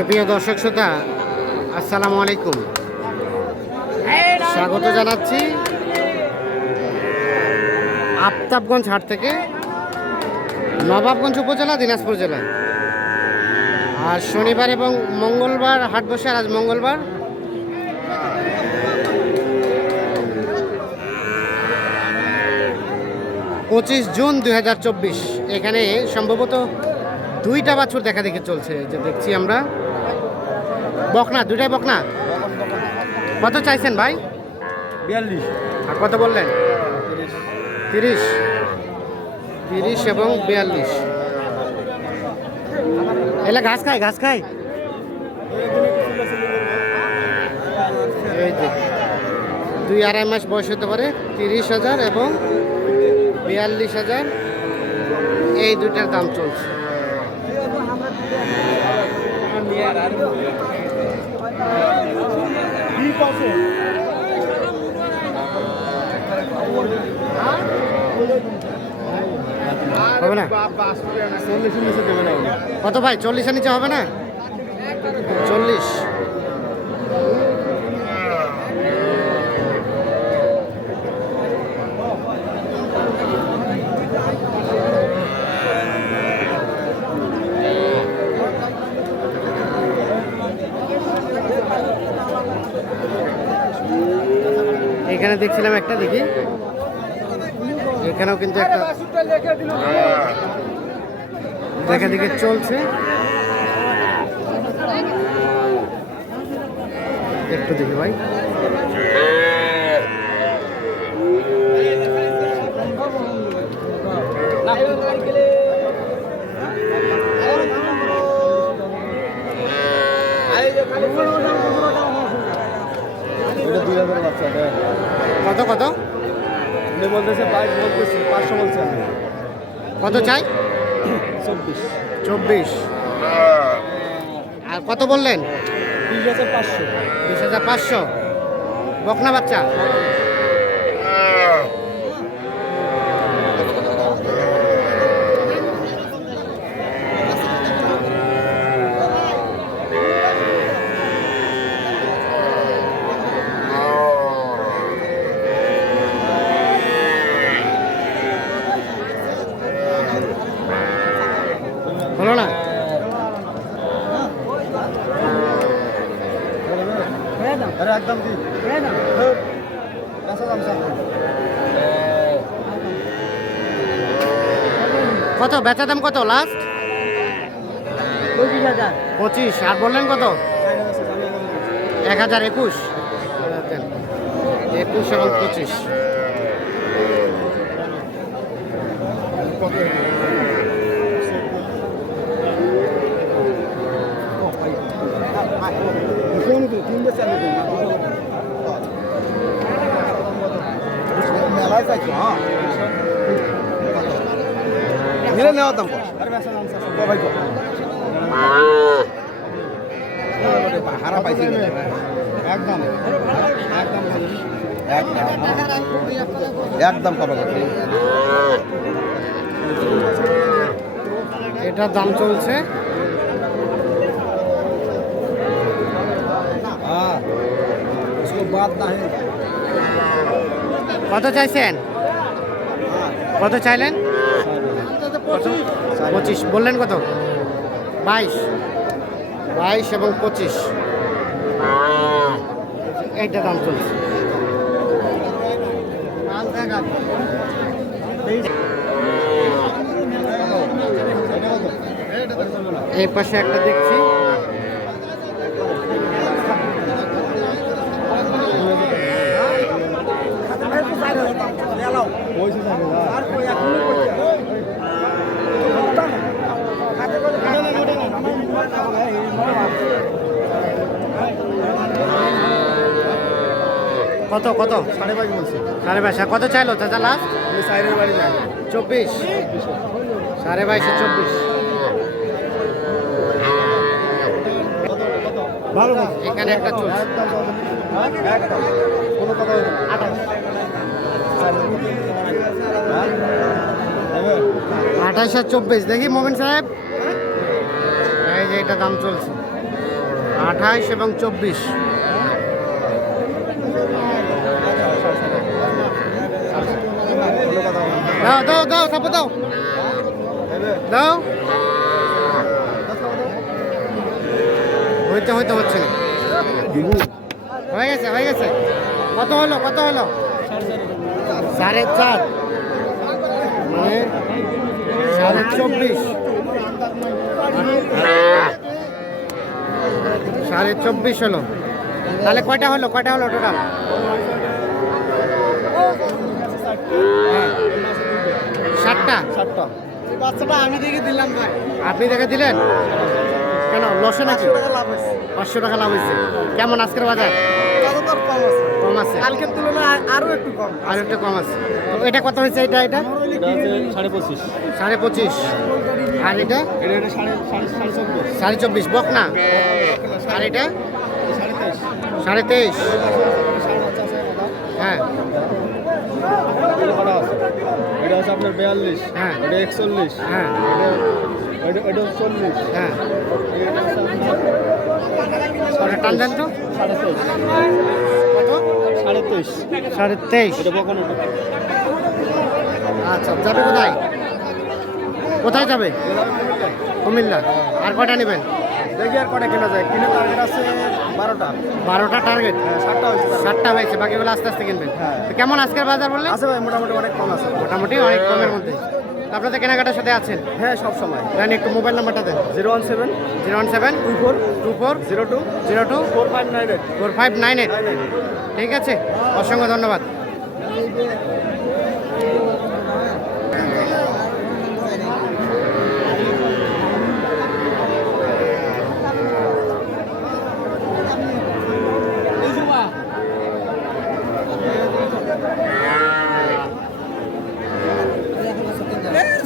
সুপ্রিয় দর্শক শ্রোতা, আসসালামু আলাইকুম। স্বাগত জানাচ্ছি আফতাবগঞ্জ হাট থেকে, নবাবগঞ্জ উপজেলা, দিনাজপুর জেলা। আর শনিবার এবং মঙ্গলবার হাট বসে, আর আজ মঙ্গলবার। পঁচিশ জুন দুই হাজার চব্বিশ, এখানে সম্ভবত দুইটা বাছুর দেখা দেখে চলছে, যে দেখছি আমরা। বকনা দুইটাই বকনা? কত চাইছেন ভাই? বিয়াল্লিশ। আর কত বললেন? তিরিশ। তিরিশ এবং বিয়াল্লিশ। এলে ঘাস খায় ঘাস খায় এই যে দুই আড়াই মাস বয়স হতে পারে তিরিশ হাজার এবং বিয়াল্লিশ হাজার। এই দুটার দাম চলছে। হবে না? কত ভাই? চল্লিশের নিচে হবে না? চল্লিশ এখানে দেখছিলাম একটা দেখি। এখানেও কিন্তু একটা দেখা দেখে চলছে। একটু দেখি ভাই। এটা দুই হাজার বাচ্চা কত কত? উনি বলতেছে বাইশ বলতেছে পাঁচশো বলছে আমি কত চাই? চব্বিশ। চব্বিশ। আর কত বললেন? বিশ হাজার পাঁচশো। বিশ হাজার পাঁচশো। বকনা বাচ্চা? একদম কি কত? বেচা দাম কত? লাস্ট পঁচিশ হাজার। পঁচিশ। আর বললেন কত? এক হাজার একুশ। একুশ এবং পঁচিশ। নিলে নেওয়ার দাম কত আরে বেসা দাম স্যার ভাই কত হারা পাইছি একদম একদম একদম কবে কত এটার দাম চলছে हाँ उसको बात ना है কত চাইছেন? কত চাইলেন? পঁচিশ। বললেন কত? বাইশ। বাইশ এবং পঁচিশ। এইটা দাম চলছে। এই পাশে একটা দেখছি। কত কত? সাড়ে পাঁচ বলছে। সাড়ে বাইশ কত চাইলো চাচা লাস্ট বাড়ি যাই চব্বিশ। সাড়ে বাইশে চব্বিশ। ভালো এখানে একটা চলছে। কোনো কথা আঠাশ। আঠাশ আর চব্বিশ। দেখি মোমেন সাহেব। এই যে এটা দাম চলছে। আঠাইশ এবং চব্বিশ। দাও দাও দাও থাপো দাও। দাও। হইতে হইতে হচ্ছে না। হয়ে গেছে হয়ে গেছে। কত হলো কত হলো? সাড়ে চার। মানে সাড়ে চব্বিশ। সাড়ে চব্বিশ হলো। তাহলে কয়টা হলো? কয়টা হলো টোটাল সাতটা? বাচ্চাটা আমি দেখে দিলাম ভাই। আপনি দেখে দিলেন? কেন লসে নাকি? হয়েছে। পাঁচশো টাকা লাভ হয়েছে। কেমন আজকের বাজার? কম আছে। কম আছে? কালকের তুলনায় আরও একটু কম। আর একটু কম আছে। তো এটা কত হয়েছে এটা এটা? সাড়ে পঁচিশ। সাড়ে পঁচিশ। আর এটা? এটা এটা সাড়ে সাড়ে সাড়ে চব্বিশ। সাড়ে চব্বিশ। বক না? আর এটা? সাড়ে তেইশ। সাড়ে তেইশ। সাড়ে হ্যাঁ। এটা হচ্ছে আপনার বিয়াল্লিশ। হ্যাঁ। এটা একচল্লিশ। হ্যাঁ। এটা এটা চল্লিশ। হ্যাঁ। টান দেন তো। সাড়ে তেইশ। কত? সাড়ে তেইশ। সাড়ে তেইশ। আচ্ছা যাবে কোথায়? কোথায় যাবে? কুমিল্লা। আর কয়টা নেবেন? দেখি আর কটা কেনা যায়। কিনে টার্গেট আছে বারোটা। বারোটা টার্গেট হ্যাঁ সাতটা হয়েছে সাতটা হয়েছে বাকিগুলো আস্তে আস্তে কিনবেন। হ্যাঁ। তো কেমন আজকের বাজার বললেন? আছে ভাই মোটামুটি অনেক কম আছে। মোটামুটি অনেক কমের মধ্যে। আপনাদের কেনাকাটার সাথে আছেন? হ্যাঁ সব সময়। দেন একটু মোবাইল নাম্বারটা দেন। Zero one seven zero one seven two four two four zero two zero two four five nine eight. Four five nine eight. Nine eight ঠিক আছে অসংখ্য ধন্যবাদ।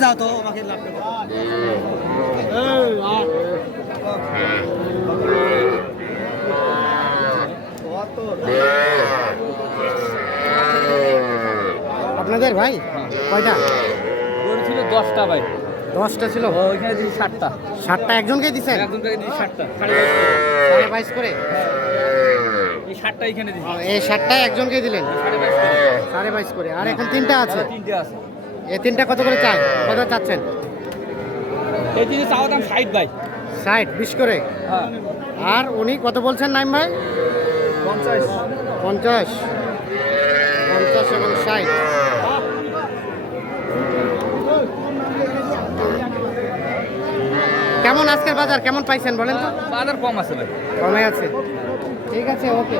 যাও তো আমাকে লাভ আপনাদের ভাই? কয়টা? গরু ছিল দশটা ভাই। দশটা ছিল? ওইখানে দিয়েছি ষাটটা ষাটটা একজনকেই দিচ্ছেন একজন থেকে দিয়েছি ষাটটা সাড়ে বাইশ করে। সাড়ে বাইশ করে? এই ষাটটা এখানে দিয়েছি। এই ষাটটায় একজনকেই দিলেন? সাড়ে বাইশ করে। সাড়ে বাইশ করে। আর এখন তিনটা আছে? তিনটে আছে। এই তিনটা কত করে চাই? কত চাচ্ছেন? এই তিনটে চাওয়া দাম ষাট ভাই। ষাট বিশ করে? হ্যাঁ। আর উনি কত বলছেন নাইম ভাই? পঞ্চাশ। পঞ্চাশ। পঞ্চাশ এবং ষাট। কেমন আজকের বাজার? কেমন পাইছেন বলেন তো? বাজার কম আছে ভাই। কমে আছে। ঠিক আছে ওকে।